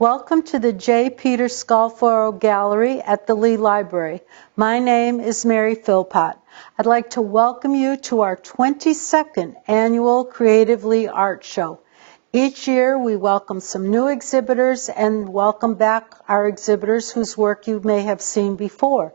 Welcome to the J. Peter Scalfaro Gallery at the Lee Library. My name is Mary Philpott. I'd like to welcome you to our 22nd annual Creatively Art Show. Each year we welcome some new exhibitors and welcome back our exhibitors whose work you may have seen before.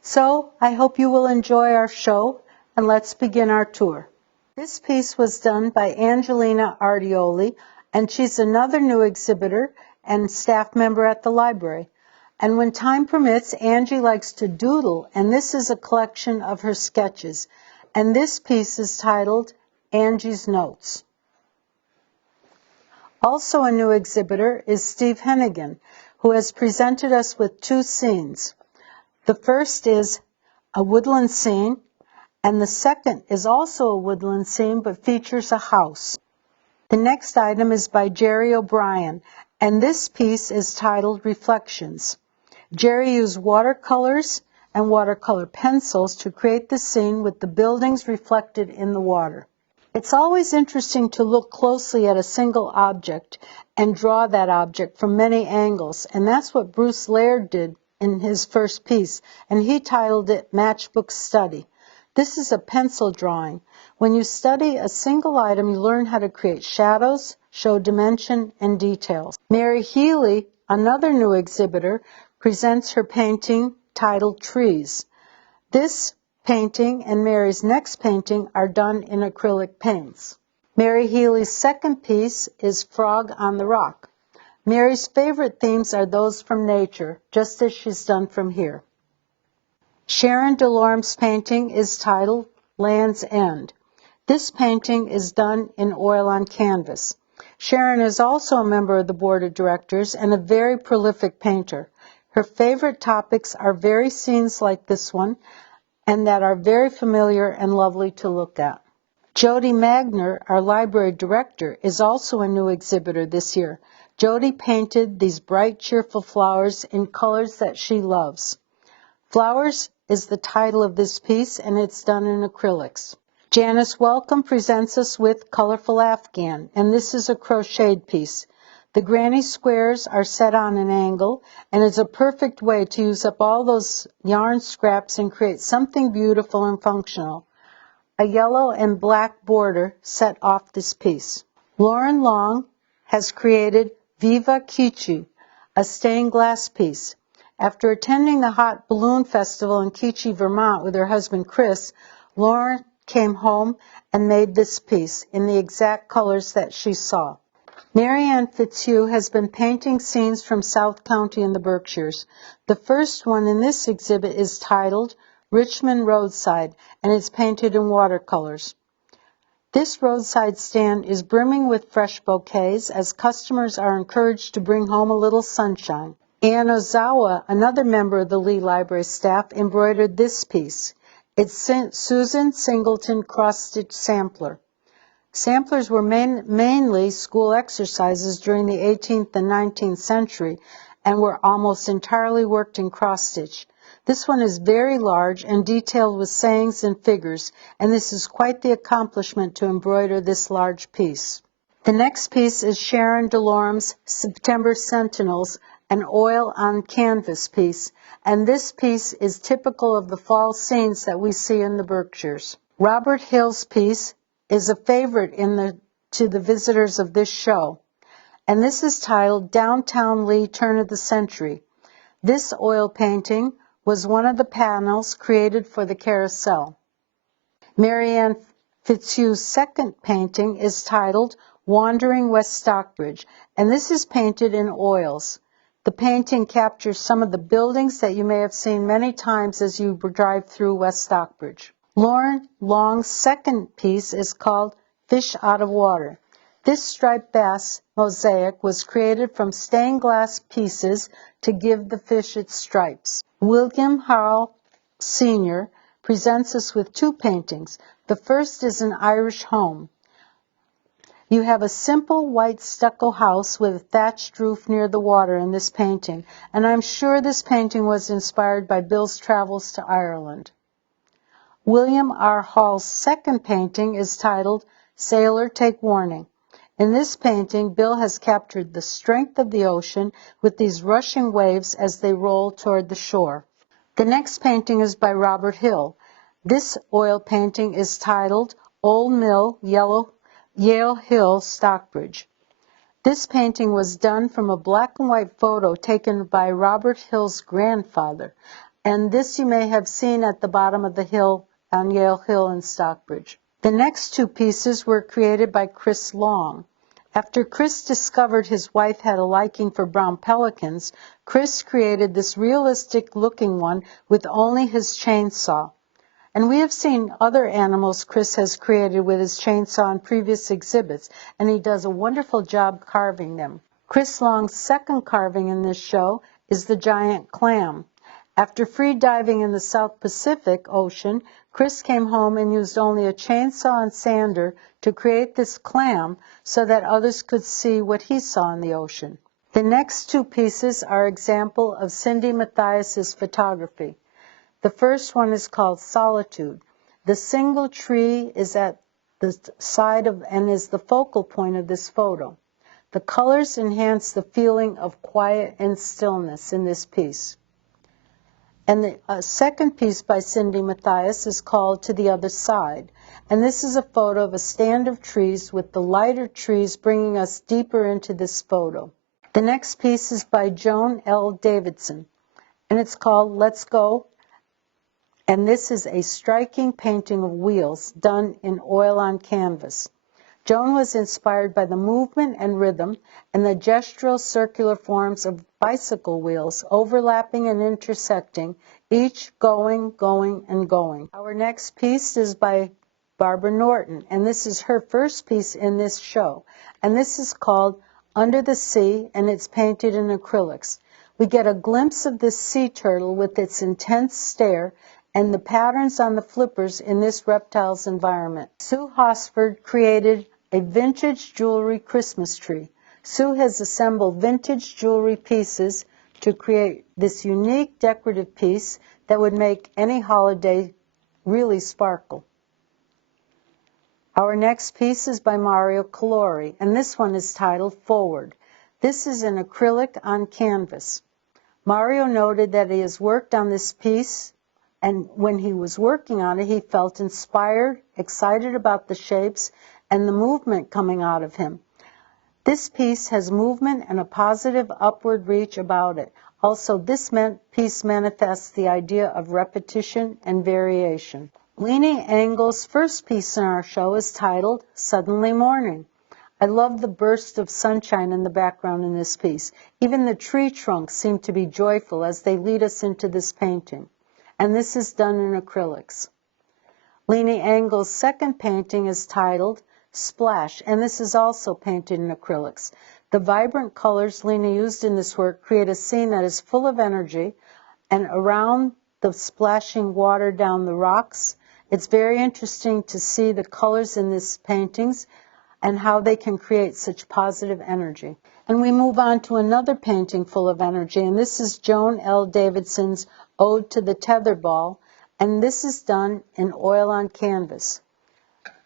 So I hope you will enjoy our show, and let's begin our tour. This piece was done by Angelina Artioli, and she's another new exhibitor and staff member at the library. And when time permits, Angie likes to doodle, and this is a collection of her sketches. And this piece is titled Angie's Notes. Also a new exhibitor is Steve Hennigan, who has presented us with two scenes. The first is a woodland scene, and the second is also a woodland scene but features a house. The next item is by Jerry O'Brien, and this piece is titled Reflections. Jerry used watercolors and watercolor pencils to create the scene with the buildings reflected in the water. It's always interesting to look closely at a single object and draw that object from many angles, and that's what Bruce Laird did in his first piece, and he titled it Matchbook Study. This is a pencil drawing. When you study a single item, you learn how to create shadows, show dimension, and details. Mary Healy, another new exhibitor, presents her painting titled Trees. This painting and Mary's next painting are done in acrylic paints. Mary Healy's second piece is Frog on the Rock. Mary's favorite themes are those from nature, just as she's done from here. Sharon Delorme's painting is titled Land's End. This painting is done in oil on canvas. Sharon is also a member of the board of directors and a very prolific painter. Her favorite topics are very scenes like this one, and that are very familiar and lovely to look at. Jody Magner, our library director, is also a new exhibitor this year. Jody painted these bright, cheerful flowers in colors that she loves. Flowers is the title of this piece, and it's done in acrylics. Janice Welcome presents us with Colorful Afghan, and this is a crocheted piece. The granny squares are set on an angle, and it's a perfect way to use up all those yarn scraps and create something beautiful and functional. A yellow and black border set off this piece. Lauren Long has created Viva Kichi, a stained glass piece. After attending the Hot Balloon Festival in Kichi, Vermont with her husband Chris, Lauren came home and made this piece in the exact colors that she saw. Marianne Fitzhugh has been painting scenes from South County in the Berkshires. The first one in this exhibit is titled Richmond Roadside, and it's painted in watercolors. This roadside stand is brimming with fresh bouquets as customers are encouraged to bring home a little sunshine. Ann Ozawa, another member of the Lee Library staff, embroidered this piece. It's Susan Singleton cross-stitch sampler. Samplers were mainly school exercises during the 18th and 19th century and were almost entirely worked in cross-stitch. This one is very large and detailed with sayings and figures, and this is quite the accomplishment to embroider this large piece. The next piece is Sharon Delorme's September Sentinels, an oil on canvas piece, and this piece is typical of the fall scenes that we see in the Berkshires. Robert Hill's piece is a favorite to the visitors of this show, and this is titled Downtown Lee Turn of the Century. This oil painting was one of the panels created for the carousel. Marianne Fitzhugh's second painting is titled Wandering West Stockbridge, and this is painted in oils. The painting captures some of the buildings that you may have seen many times as you drive through West Stockbridge. Lauren Long's second piece is called Fish Out of Water. This striped bass mosaic was created from stained glass pieces to give the fish its stripes. William Harrell Sr. presents us with two paintings. The first is an Irish home. You have a simple white stucco house with a thatched roof near the water in this painting, and I'm sure this painting was inspired by Bill's travels to Ireland. William R. Hall's second painting is titled Sailor Take Warning. In this painting, Bill has captured the strength of the ocean with these rushing waves as they roll toward the shore. The next painting is by Robert Hill. This oil painting is titled Old Mill, Yale Hill, Stockbridge. This painting was done from a black and white photo taken by Robert Hill's grandfather, and this you may have seen at the bottom of the hill on Yale Hill in Stockbridge. The next two pieces were created by Chris Long. After Chris discovered his wife had a liking for brown pelicans, Chris created this realistic-looking one with only his chainsaw. And we have seen other animals Chris has created with his chainsaw in previous exhibits, and he does a wonderful job carving them. Chris Long's second carving in this show is the giant clam. After free diving in the South Pacific Ocean, Chris came home and used only a chainsaw and sander to create this clam so that others could see what he saw in the ocean. The next two pieces are example of Cindy Mathias's photography. The first one is called Solitude. The single tree is at the side of and is the focal point of this photo. The colors enhance the feeling of quiet and stillness in this piece. And the second piece by Cindy Mathias is called To the Other Side. And this is a photo of a stand of trees with the lighter trees bringing us deeper into this photo. The next piece is by Joan L. Davidson, and it's called Let's Go. And this is a striking painting of wheels done in oil on canvas. Joan was inspired by the movement and rhythm and the gestural circular forms of bicycle wheels overlapping and intersecting, each going, going, and going. Our next piece is by Barbara Norton, and this is her first piece in this show. And this is called Under the Sea, and it's painted in acrylics. We get a glimpse of this sea turtle with its intense stare and the patterns on the flippers in this reptile's environment. Sue Hosford created a vintage jewelry Christmas tree. Sue has assembled vintage jewelry pieces to create this unique decorative piece that would make any holiday really sparkle. Our next piece is by Mario Calori, and this one is titled Forward. This is an acrylic on canvas. Mario noted that he has worked on this piece, and when he was working on it, he felt inspired, excited about the shapes, and the movement coming out of him. This piece has movement and a positive upward reach about it. Also, this piece manifests the idea of repetition and variation. Leaning Angle's first piece in our show is titled Suddenly Mourning. I love the burst of sunshine in the background in this piece. Even the tree trunks seem to be joyful as they lead us into this painting. And this is done in acrylics. Leaning Angle's second painting is titled Splash, and this is also painted in acrylics. The vibrant colors Lena used in this work create a scene that is full of energy, and around the splashing water down the rocks, it's very interesting to see the colors in these paintings and how they can create such positive energy. And we move on to another painting full of energy, and this is Joan L. Davidson's Ode to the Tetherball, and this is done in oil on canvas.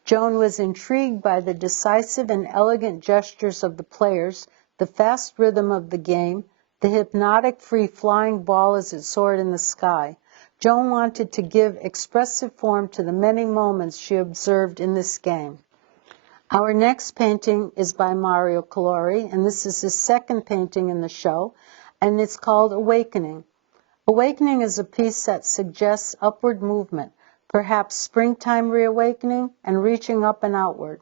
Joan was intrigued by the decisive and elegant gestures of the players, the fast rhythm of the game, the hypnotic free-flying ball as it soared in the sky. Joan wanted to give expressive form to the many moments she observed in this game. Our next painting is by Mario Calori, and this is his second painting in the show, and it's called Awakening. Awakening is a piece that suggests upward movement, perhaps springtime reawakening and reaching up and outward.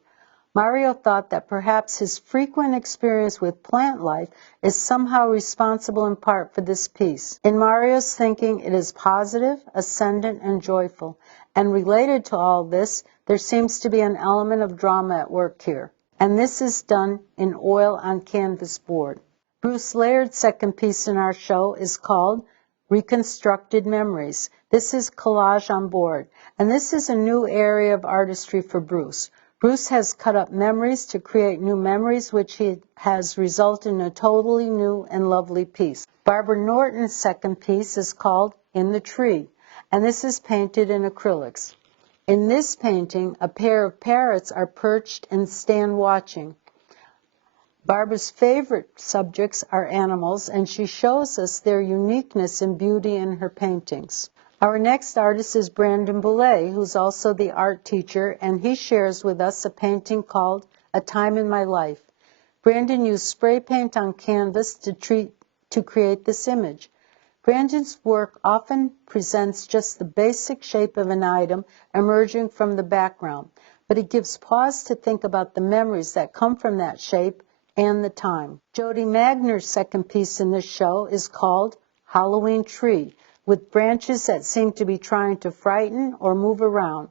Mario thought that perhaps his frequent experience with plant life is somehow responsible in part for this piece. In Mario's thinking, it is positive, ascendant, and joyful. And related to all this, there seems to be an element of drama at work here. And this is done in oil on canvas board. Bruce Laird's second piece in our show is called Reconstructed Memories. This is collage on board, and this is a new area of artistry for Bruce. Bruce has cut up memories to create new memories, which has resulted in a totally new and lovely piece. Barbara Norton's second piece is called In the Tree, and this is painted in acrylics. In this painting, a pair of parrots are perched and stand watching. Barbara's favorite subjects are animals, and she shows us their uniqueness and beauty in her paintings. Our next artist is Brandon Boulay, who's also the art teacher, and he shares with us a painting called A Time in My Life. Brandon used spray paint on canvas to create this image. Brandon's work often presents just the basic shape of an item emerging from the background, but it gives pause to think about the memories that come from that shape and the time. Jody Magner's second piece in this show is called Halloween Tree, with branches that seem to be trying to frighten or move around.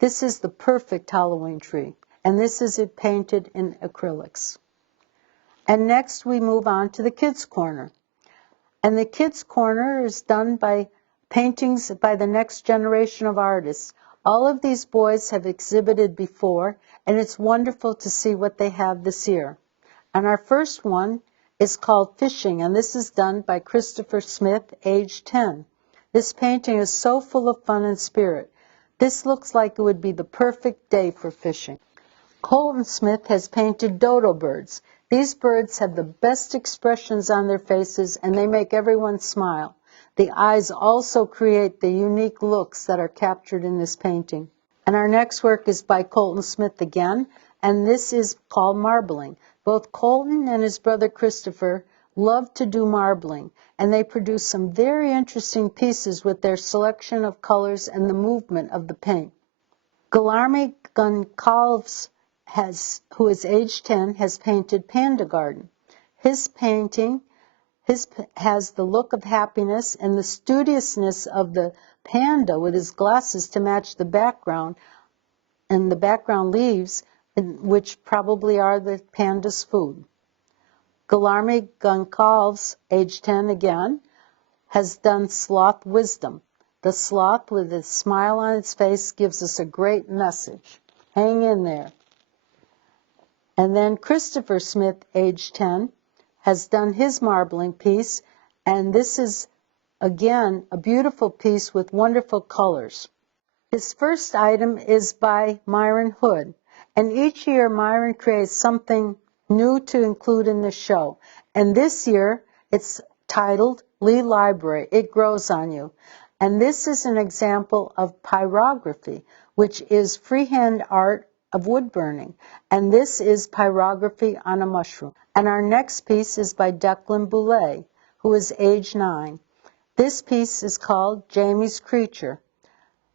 This is the perfect Halloween tree, and this is it painted in acrylics. And next we move on to the Kids Corner. And the Kids Corner is done by paintings by the next generation of artists. All of these boys have exhibited before, and it's wonderful to see what they have this year. And our first one is called Fishing, and this is done by Christopher Smith, age 10. This painting is so full of fun and spirit. This looks like it would be the perfect day for fishing. Colton Smith has painted dodo birds. These birds have the best expressions on their faces, and they make everyone smile. The eyes also create the unique looks that are captured in this painting. And our next work is by Colton Smith again, and this is called Marbling. Both Colton and his brother Christopher love to do marbling, and they produce some very interesting pieces with their selection of colors and the movement of the paint. Delorme Goncalves, who is age 10, has painted Panda Garden. His painting has the look of happiness and the studiousness of the panda with his glasses to match the background, and the background leaves, which probably are the panda's food. Delorme Goncalves, age 10 again, has done Sloth Wisdom. The sloth with a smile on its face gives us a great message. Hang in there. And then Christopher Smith, age 10, has done his marbling piece, and this is, again, a beautiful piece with wonderful colors. His first item is by Myron Hood, and each year Myron creates something new to include in the show. And this year it's titled Lee Library, It Grows on You. And this is an example of pyrography, which is freehand art of wood burning. And this is pyrography on a mushroom. And our next piece is by Declan Boulay, who is age 9. This piece is called Jamie's Creature.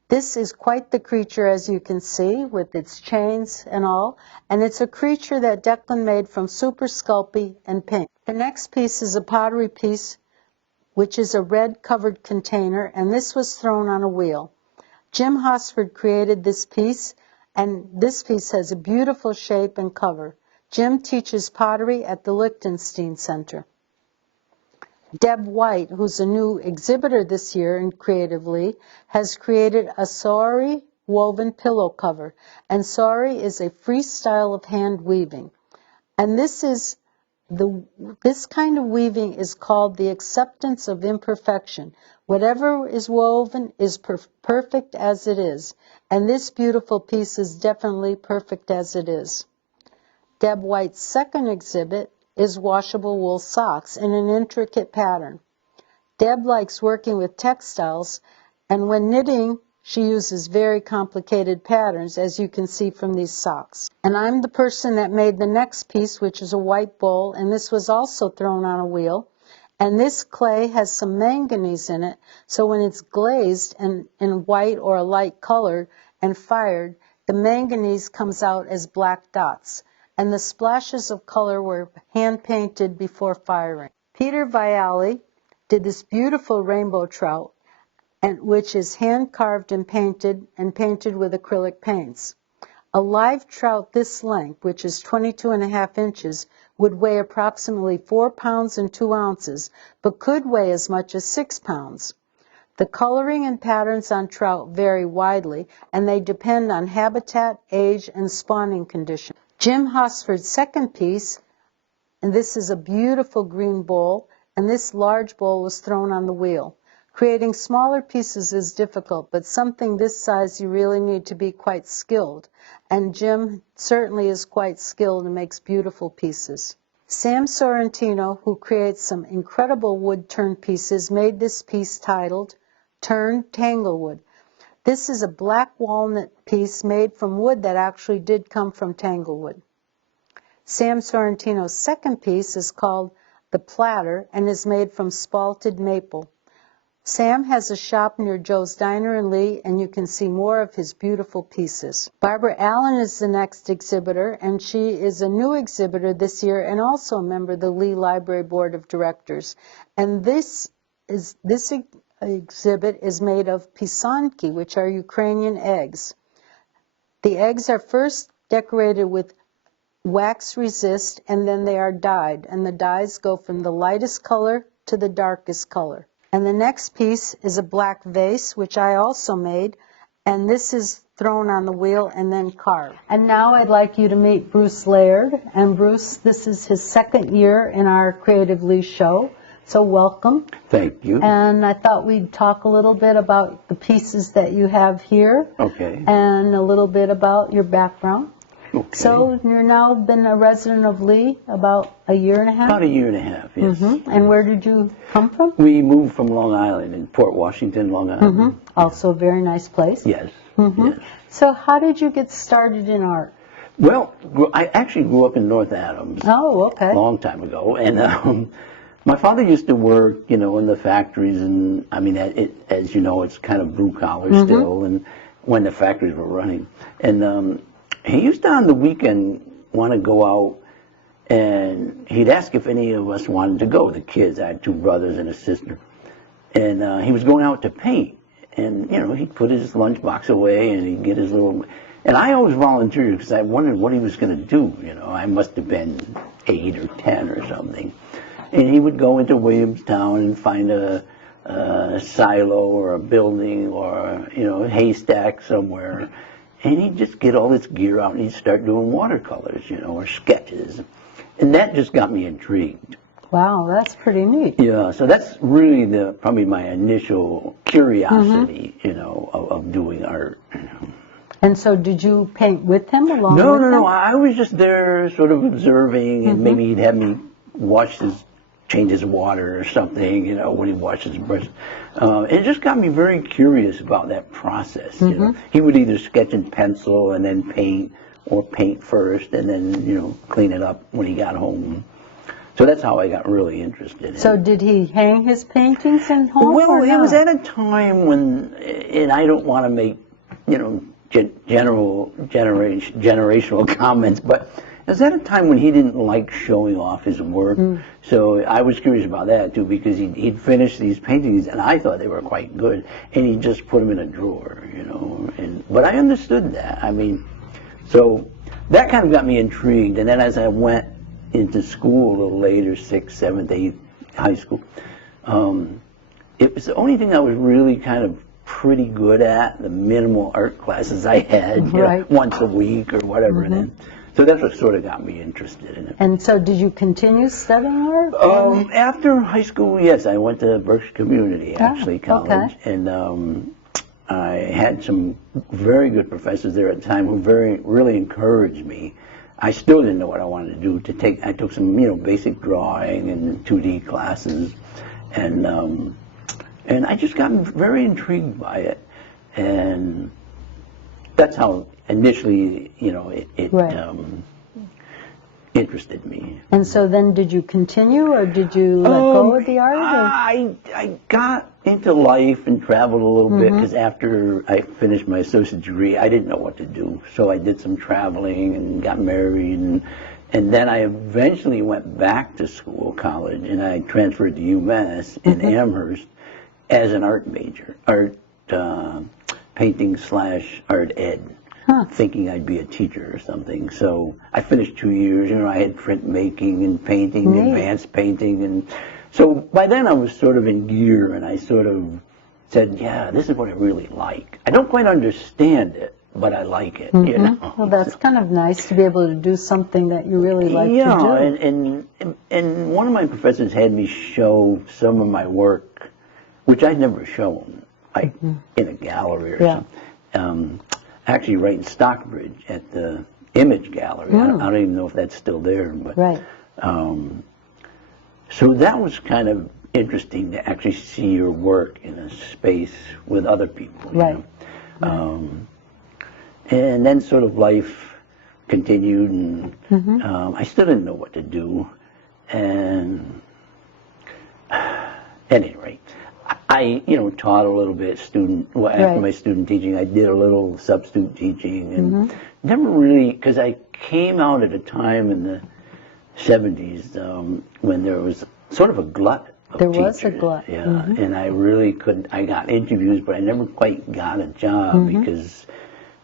This is quite the creature, as you can see, with its chains and all, and it's a creature that Declan made from super Sculpey and paint. The next piece is a pottery piece, which is a red covered container, and this was thrown on a wheel. Jim Hosford created this piece, and this piece has a beautiful shape and cover. Jim teaches pottery at the Lichtenstein Center. Deb White, who's a new exhibitor this year in Creatively, has created a sari woven pillow cover. And sari is a free style of hand weaving. And this kind of weaving is called the acceptance of imperfection. Whatever is woven is perfect as it is. And this beautiful piece is definitely perfect as it is. Deb White's second exhibit is washable wool socks in an intricate pattern. Deb likes working with textiles, and when knitting, she uses very complicated patterns, as you can see from these socks. And I'm the person that made the next piece, which is a white bowl, and this was also thrown on a wheel. And this clay has some manganese in it, so when it's glazed and in white or a light color and fired, the manganese comes out as black dots. And the splashes of color were hand-painted before firing. Peter Viali did this beautiful rainbow trout, which is hand-carved and painted with acrylic paints. A live trout this length, which is 22.5 inches, would weigh approximately 4 pounds and 2 ounces, but could weigh as much as 6 pounds. The coloring and patterns on trout vary widely, and they depend on habitat, age, and spawning conditions. Jim Hosford's second piece, and this is a beautiful green bowl, and this large bowl was thrown on the wheel. Creating smaller pieces is difficult, but something this size you really need to be quite skilled. And Jim certainly is quite skilled and makes beautiful pieces. Sam Sorrentino, who creates some incredible wood turn pieces, made this piece titled Turned Tanglewood. This is a black walnut piece made from wood that actually did come from Tanglewood. Sam Sorrentino's second piece is called The Platter and is made from spalted maple. Sam has a shop near Joe's Diner in Lee, and you can see more of his beautiful pieces. Barbara Allen is the next exhibitor, and she is a new exhibitor this year and also a member of the Lee Library Board of Directors. And this exhibit is made of pisanki, which are Ukrainian eggs. The eggs are first decorated with wax resist, and then they are dyed, and the dyes go from the lightest color to the darkest color. And the next piece is a black vase, which I also made, and this is thrown on the wheel and then carved. And now I'd like you to meet Bruce Laird. And Bruce, this is his second year in our Creative Lee show, so welcome. Thank you. And I thought we'd talk a little bit about the pieces that you have here. Okay. And a little bit about your background. Okay. So you've now been a resident of Lee about a year and a half? About a year and a half, yes. Mm-hmm. And where did you come from? We moved from Long Island, in Port Washington, Long Island. Mm-hmm. Also a very nice place. Yes. Mm-hmm. Yes. So how did you get started in art? Well, I actually grew up in North Adams. Oh, okay. A long time ago. And my father used to work, in the factories. And, I mean, as you know, it's kind of blue collar still, and when the factories were running. And he used to, on the weekend, want to go out, and he'd ask if any of us wanted to go, the kids. I had two brothers and a sister. And he was going out to paint. And, he'd put his lunchbox away, and he'd get his little... And I always volunteered because I wondered what he was going to do. I must have been 8 or 10 or something. And he would go into Williamstown and find a silo or a building or, a haystack somewhere. And he'd just get all this gear out and he'd start doing watercolors, or sketches. And that just got me intrigued. Wow, that's pretty neat. Yeah, so that's really probably my initial curiosity, of doing art. And so did you paint with him along No, with him? no, I was just there sort of observing, and maybe he'd have me change his water or something, when he washes his brush. It just got me very curious about that process, He would either sketch in pencil and then paint, or paint first and then, clean it up when he got home. So that's how I got really interested in it. So did he hang his paintings in home? Well, it was at a time when, and I don't want to make, generational comments, but it was at a time when he didn't like showing off his work. So I was curious about that too, because he'd finish these paintings and I thought they were quite good, and he'd just put them in a drawer, but I understood that. I mean, so that kind of got me intrigued. And then as I went into school a little later, 6th, 7th, 8th, high school, it was the only thing I was really kind of pretty good at, the minimal art classes I had, once a week or whatever. And so that's what sort of got me interested in it. And so did you continue studying art? After high school, yes, I went to Berkshire Community, college. Okay. And I had some very good professors there at the time who really encouraged me. I still didn't know what I wanted to do. I took some, basic drawing and 2D classes, and I just got very intrigued by it, and that's how initially, it interested me. And so then did you continue, or did you let go of the art? I got into life and traveled a little bit, because after I finished my associate degree, I didn't know what to do. So I did some traveling and got married, and then I eventually went back to college, and I transferred to UMass in Amherst as an art major, painting / art ed. Thinking I'd be a teacher or something. So I finished 2 years. I had printmaking and painting, advanced painting, and so by then I was sort of in gear, and I sort of said, yeah, this is what I really like. I don't quite understand it, but I like it. Well, that's kind of nice to be able to do something that you really like to do. Yeah, and one of my professors had me show some of my work, which I'd never shown, like in a gallery or something. Actually, right in Stockbridge at the Image Gallery. I don't even know if that's still there, but So that was kind of interesting to actually see your work in a space with other people. Right. And then sort of life continued, and I still didn't know what to do. And at any rate, I taught a little bit after my student teaching. I did a little substitute teaching, and never really, because I came out at a time in the 70s when there was sort of a glut of There teachers. was a glut. Yeah, and I really couldn't. I got interviews, but I never quite got a job because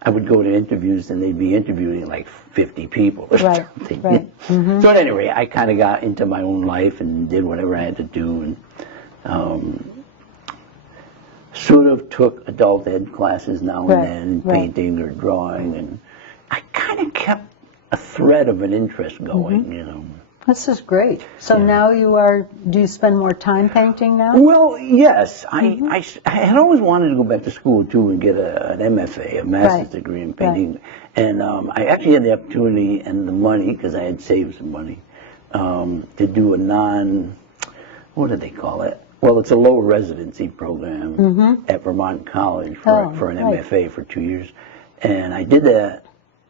I would go to interviews and they'd be interviewing like 50 people or something. Right. So at any rate, I kind of got into my own life and did whatever I had to do, and sort of took adult ed classes now and then, painting or drawing, and I kind of kept a thread of an interest going, This is great. So now do you spend more time painting now? Well, yes. I had always wanted to go back to school, too, and get an MFA, a master's degree in painting. And I actually had the opportunity and the money, because I had saved some money, to do a what do they call it? Well, it's a low residency program at Vermont College for an MFA for 2 years. And I did that.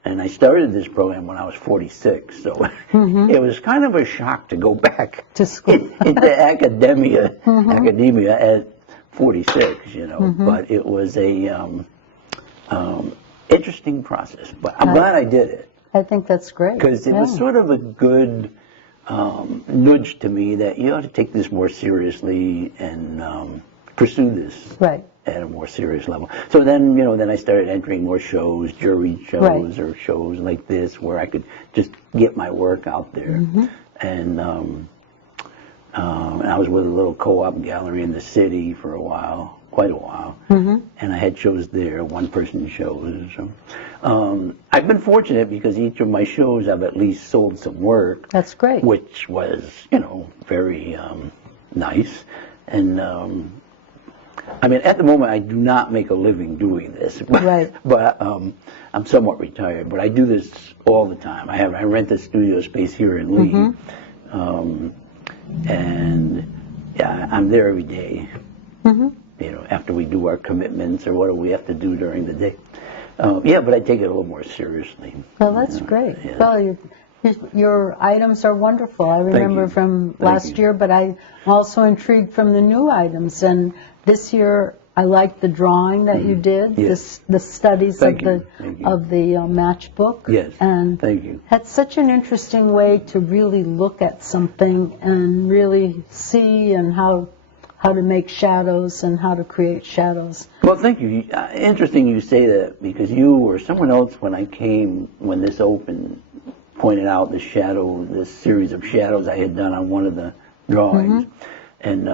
And I started this program when I was 46, so it was kind of a shock to go back to school into academia at 46, But it was a interesting process. But I'm glad I did it. I think that's great. Because it was sort of a good nudge to me that you ought to take this more seriously and pursue this. At a more serious level. So then, then I started entering more shows, jury shows, or shows like this, where I could just get my work out there. And I was with a little co-op gallery in the city for quite a while. And I had shows there, one-person shows. So, I've been fortunate because each of my shows I've at least sold some work. That's great. Which was, very nice. And I mean, at the moment, I do not make a living doing this, but I'm somewhat retired. But I do this all the time. I rent a studio space here in Lee, and I'm there every day. After we do our commitments or what do we have to do during the day. But I take it a little more seriously. Well, that's great. Yeah. Well, your items are wonderful. I remember from last year, but I'm also intrigued from the new items. And this year, I liked the drawing that you did, the studies of the matchbook. Yes, and thank you. That's such an interesting way to really look at something and really see and how to make shadows and how to create shadows. Well, thank you. Interesting you say that, because you or someone else when this opened, pointed out this series of shadows I had done on one of the drawings. And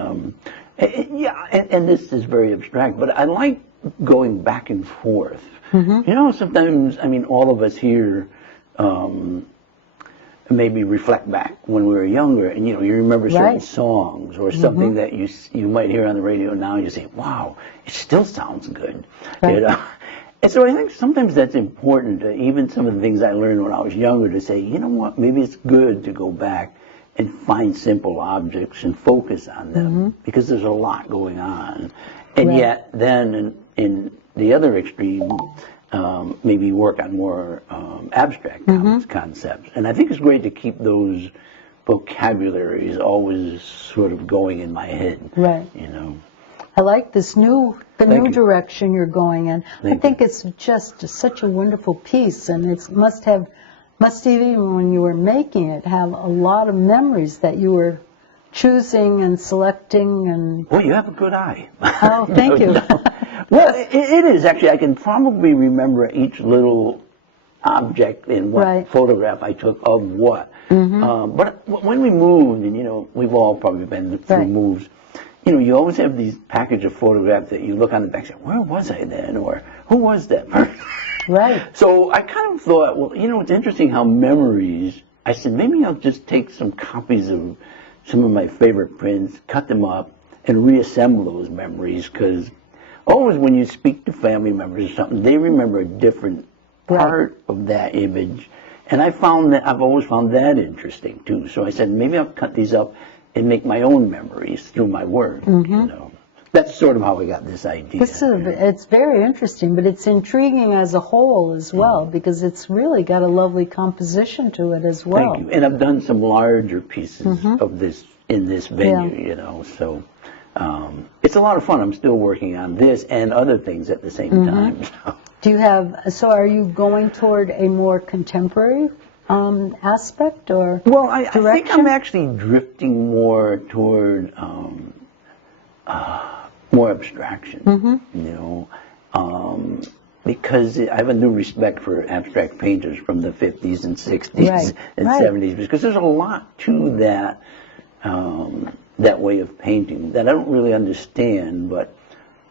and this is very abstract, but I like going back and forth. Sometimes, all of us here maybe reflect back when we were younger, and you remember certain songs or something that you might hear on the radio now, and you say, wow, it still sounds good. And so I think sometimes that's important, even some of the things I learned when I was younger, to say, you know what, maybe it's good to go back and find simple objects and focus on them, because there's a lot going on. And yet then in the other extreme, maybe work on more abstract concepts. And I think it's great to keep those vocabularies always sort of going in my head. I like this new direction you're going in. I think it's just such a wonderful piece, and it must even when you were making it have a lot of memories that you were choosing and selecting. And well, you have a good eye. Oh, thank you. Well, it is actually. I can probably remember each little object in what photograph I took of what. But when we moved, and we've all probably been through moves. You always have these package of photographs that you look on the back and say, where was I then? Or who was that person? So I kind of thought, well, it's interesting how memories, I said, maybe I'll just take some copies of some of my favorite prints, cut them up, and reassemble those memories, because always when you speak to family members or something, they remember a different part of that image. And I've always found that interesting too. So I said, maybe I'll cut these up and make my own memories through my work, you know. That's sort of how I got this idea. It's very interesting, but it's intriguing as a whole as well, because it's really got a lovely composition to it as well. Thank you. And I've done some larger pieces of this in this venue, you know, so it's a lot of fun. I'm still working on this and other things at the same time. So. Do you have, so are you going toward a more contemporary aspect or Well, I think direction? I'm actually drifting more toward more abstraction, you know, because I have a new respect for abstract painters from the 50s and 60s and 70s, because there's a lot to that that way of painting that I don't really understand, but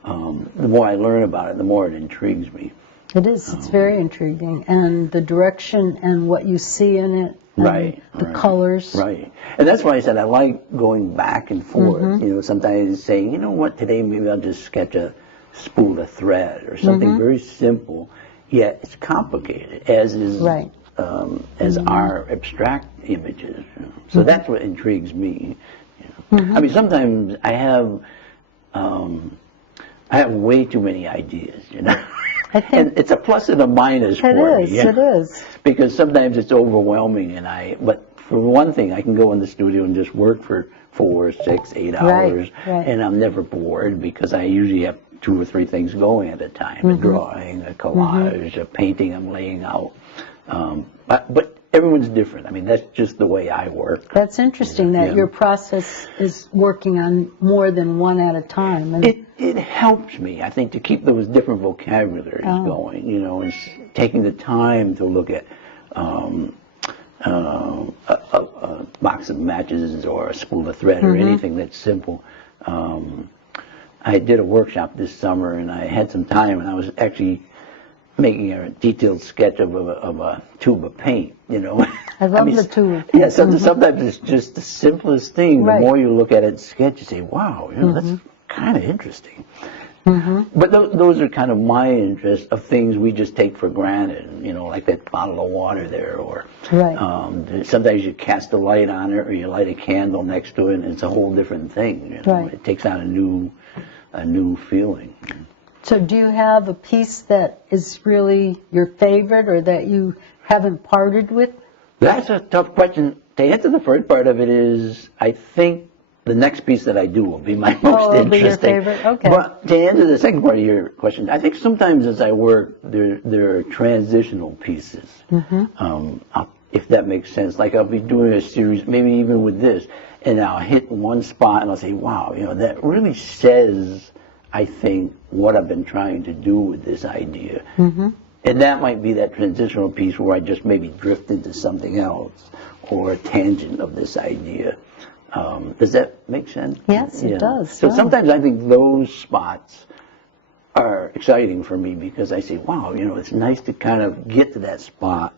the more I learn about it, the more it intrigues me. It is. It's very intriguing, and the direction and what you see in it, and the colors. Right, and that's why I said I like going back and forth. You know, sometimes saying, you know what, today maybe I'll just sketch a spool of thread or something very simple, yet it's complicated, as is as are abstract images. You know? So that's what intrigues me. You know? I mean, sometimes I have way too many ideas. You know. And it's a plus and a minus for me. It is. Because sometimes it's overwhelming, but for one thing, I can go in the studio and just work for 4, 6, 8 hours, and I'm never bored because I usually have 2 or 3 things going at a time: a drawing, a collage, a painting I'm laying out. But everyone's different. I mean, that's just the way I work. That's interesting that your process is working on more than one at a time. And it helps me, I think, to keep those different vocabularies going, you know, and taking the time to look at a box of matches or a spool of thread or anything that's simple. I did a workshop this summer, and I had some time, and I was actually making a detailed sketch of a tube of paint, you know. I love the tube. Yeah, sometimes it's just the simplest thing. The more you look at it and sketch, you say, wow, you know, that's kind of interesting. But those are kind of my interests of things we just take for granted, you know, like that bottle of water there, or sometimes you cast a light on it, or you light a candle next to it, and it's a whole different thing. You know? It takes on a new feeling. So do you have a piece that is really your favorite or that you haven't parted with? That's a tough question. To answer the first part of it is, I think the next piece that I do will be my most interesting. Be your favorite? Okay. But to answer the second part of your question, I think sometimes as I work, there are transitional pieces, if that makes sense. Like I'll be doing a series, maybe even with this, and I'll hit one spot and I'll say, wow, you know, that really says, I think, what I've been trying to do with this idea. And that might be that transitional piece where I just maybe drift into something else or a tangent of this idea. Does that make sense? Yes, it does. So sometimes I think those spots are exciting for me because I say, wow, you know, it's nice to kind of get to that spot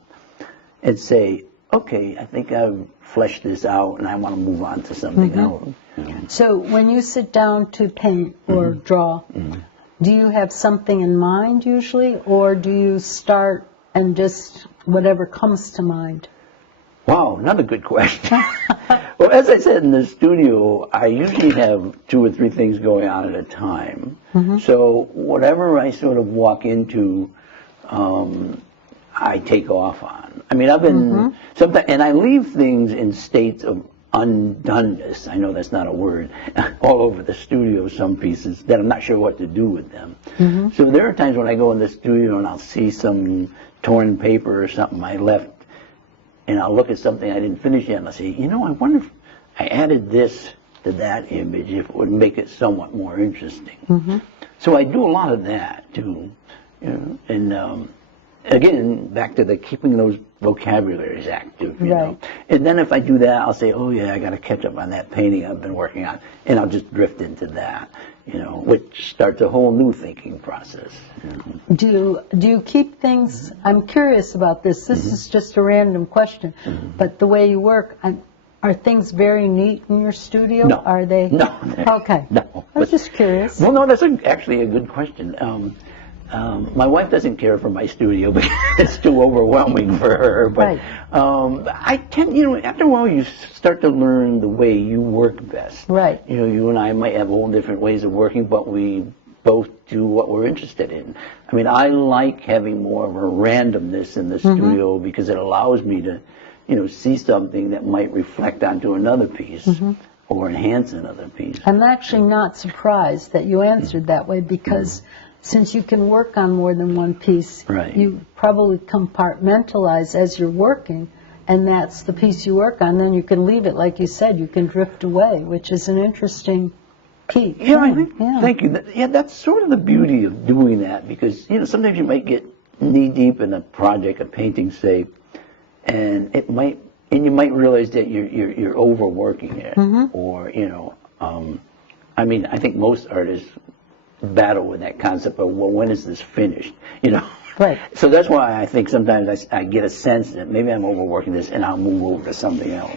and say, okay, I think I've fleshed this out and I want to move on to something else. You know? So when you sit down to paint or draw, do you have something in mind usually, or do you start and just whatever comes to mind? Wow, another good question. Well, as I said, in the studio, I usually have 2 or 3 things going on at a time. So whatever I sort of walk into, I take off on. I mean, I've been sometimes, and I leave things in states of undoneness. I know that's not a word. All over the studio, some pieces that I'm not sure what to do with them. So there are times when I go in the studio and I'll see some torn paper or something I left, and I'll look at something I didn't finish yet, and I'll say, you know, I wonder if I added this to that image, if it would make it somewhat more interesting. So I do a lot of that too, you know, and again, back to the keeping those vocabularies active, you know. And then if I do that, I'll say, oh yeah, I got to catch up on that painting I've been working on, and I'll just drift into that, you know, which starts a whole new thinking process. Do you keep things, I'm curious about this, this is just a random question, but the way you work, are things very neat in your studio? No. Are they? No. Okay. No. I was just curious. Well, no, that's actually a good question. my wife doesn't care for my studio because it's too overwhelming for her. But I tend, after a while, you start to learn the way you work best. Right. You and I might have all different ways of working, but we both do what we're interested in. I mean, I like having more of a randomness in the studio because it allows me to, see something that might reflect onto another piece or enhance another piece. I'm actually not surprised that you answered that way because since you can work on more than one piece, you probably compartmentalize as you're working, and that's the piece you work on. Then you can leave it, like you said, you can drift away, which is an interesting piece. Yeah, I think, thank you. Yeah, that's sort of the beauty of doing that because, sometimes you might get knee-deep in a project, a painting, say, and you might realize that you're overworking it, or I mean, I think most artists battle with that concept of, well, when is this finished? Right. So that's why I think sometimes I get a sense that maybe I'm overworking this, and I'll move over to something else,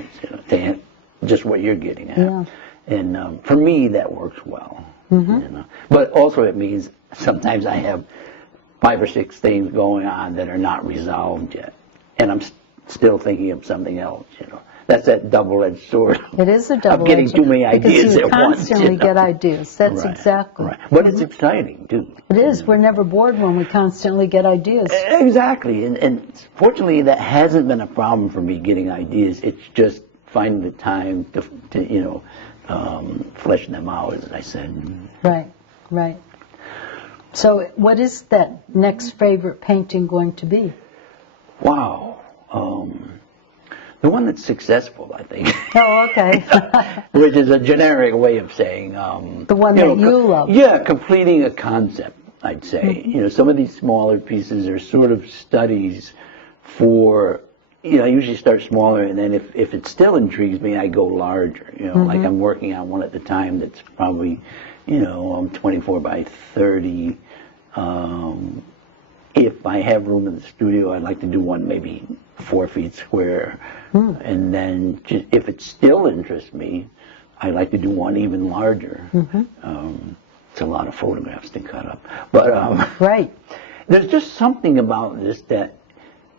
to just what you're getting at. Yeah. And for me, that works well. But also it means sometimes I have 5 or 6 things going on that are not resolved yet, and I'm still thinking of something else, That's that double-edged sword. It is a double-edged sword. Of getting too many ideas at once. Because you constantly get ideas. That's exactly. Right. But it's exciting, too. It is. We're never bored when we constantly get ideas. Exactly. And fortunately, that hasn't been a problem for me, getting ideas. It's just finding the time to flesh them out, as I said. Right. So what is that next favorite painting going to be? Wow. The one that's successful, I think. Oh, okay. Which is a generic way of saying... the one that you love. Yeah, completing a concept, I'd say. Some of these smaller pieces are sort of studies for... I usually start smaller, and then if it still intrigues me, I go larger. Like I'm working on one at the time that's probably, 24 by 30. If I have room in the studio, I'd like to do one maybe 4 feet square. And then if it still interests me, I'd like to do one even larger. It's a lot of photographs to cut up. But there's just something about this that,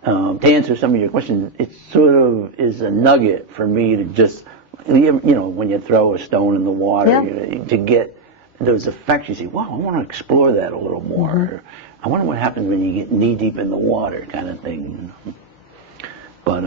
to answer some of your questions, it sort of is a nugget for me to just, when you throw a stone in the water, to get those effects, you say, wow, I want to explore that a little more. I wonder what happens when you get knee-deep in the water, kind of thing. But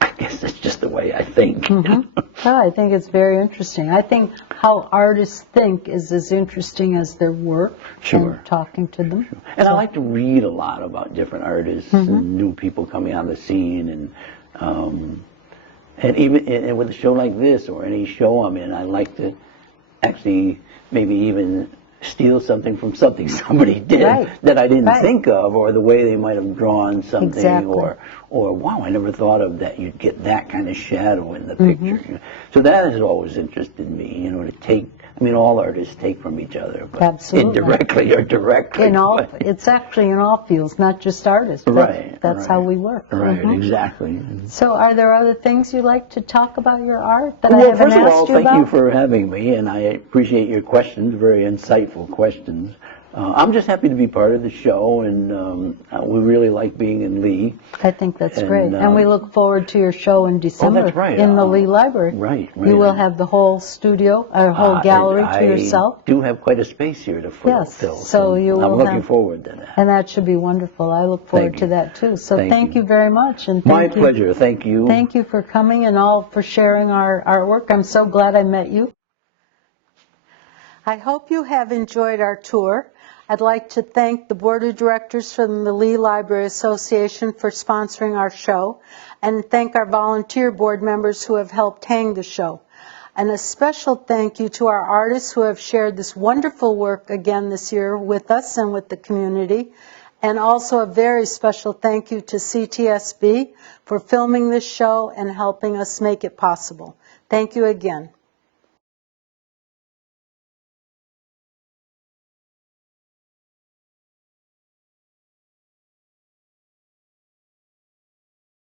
I guess that's just the way I think. Well, I think it's very interesting. I think how artists think is as interesting as their work. And talking to them. And I like to read a lot about different artists and new people coming on the scene, and even with a show like this or any show I'm in, I like to actually maybe even steal something from something somebody did that I didn't think of, or the way they might have drawn something, or wow, I never thought of that. You'd get that kind of shadow in the picture. So that has always interested me, to take. I mean, all artists take from each other, but indirectly or directly. It's actually in all fields, not just artists. That's how we work. Exactly. So are there other things you'd like to talk about your art that I haven't first of asked all, you thank about? you for having me, and I appreciate your questions, very insightful questions. I'm just happy to be part of the show, and we really like being in Lee. I think that's great. And we look forward to your show in December in the Lee Library. You will have the whole studio, or whole gallery to yourself. I do have quite a space here to fill. So you will I'm looking forward to that. And that should be wonderful. I look forward to that too. So thank you very much. And My pleasure. Thank you. Thank you for coming and all for sharing our artwork. I'm so glad I met you. I hope you have enjoyed our tour. I'd like to thank the Board of Directors from the Lee Library Association for sponsoring our show, and thank our volunteer board members who have helped hang the show. And a special thank you to our artists who have shared this wonderful work again this year with us and with the community. And also a very special thank you to CTSB for filming this show and helping us make it possible. Thank you again.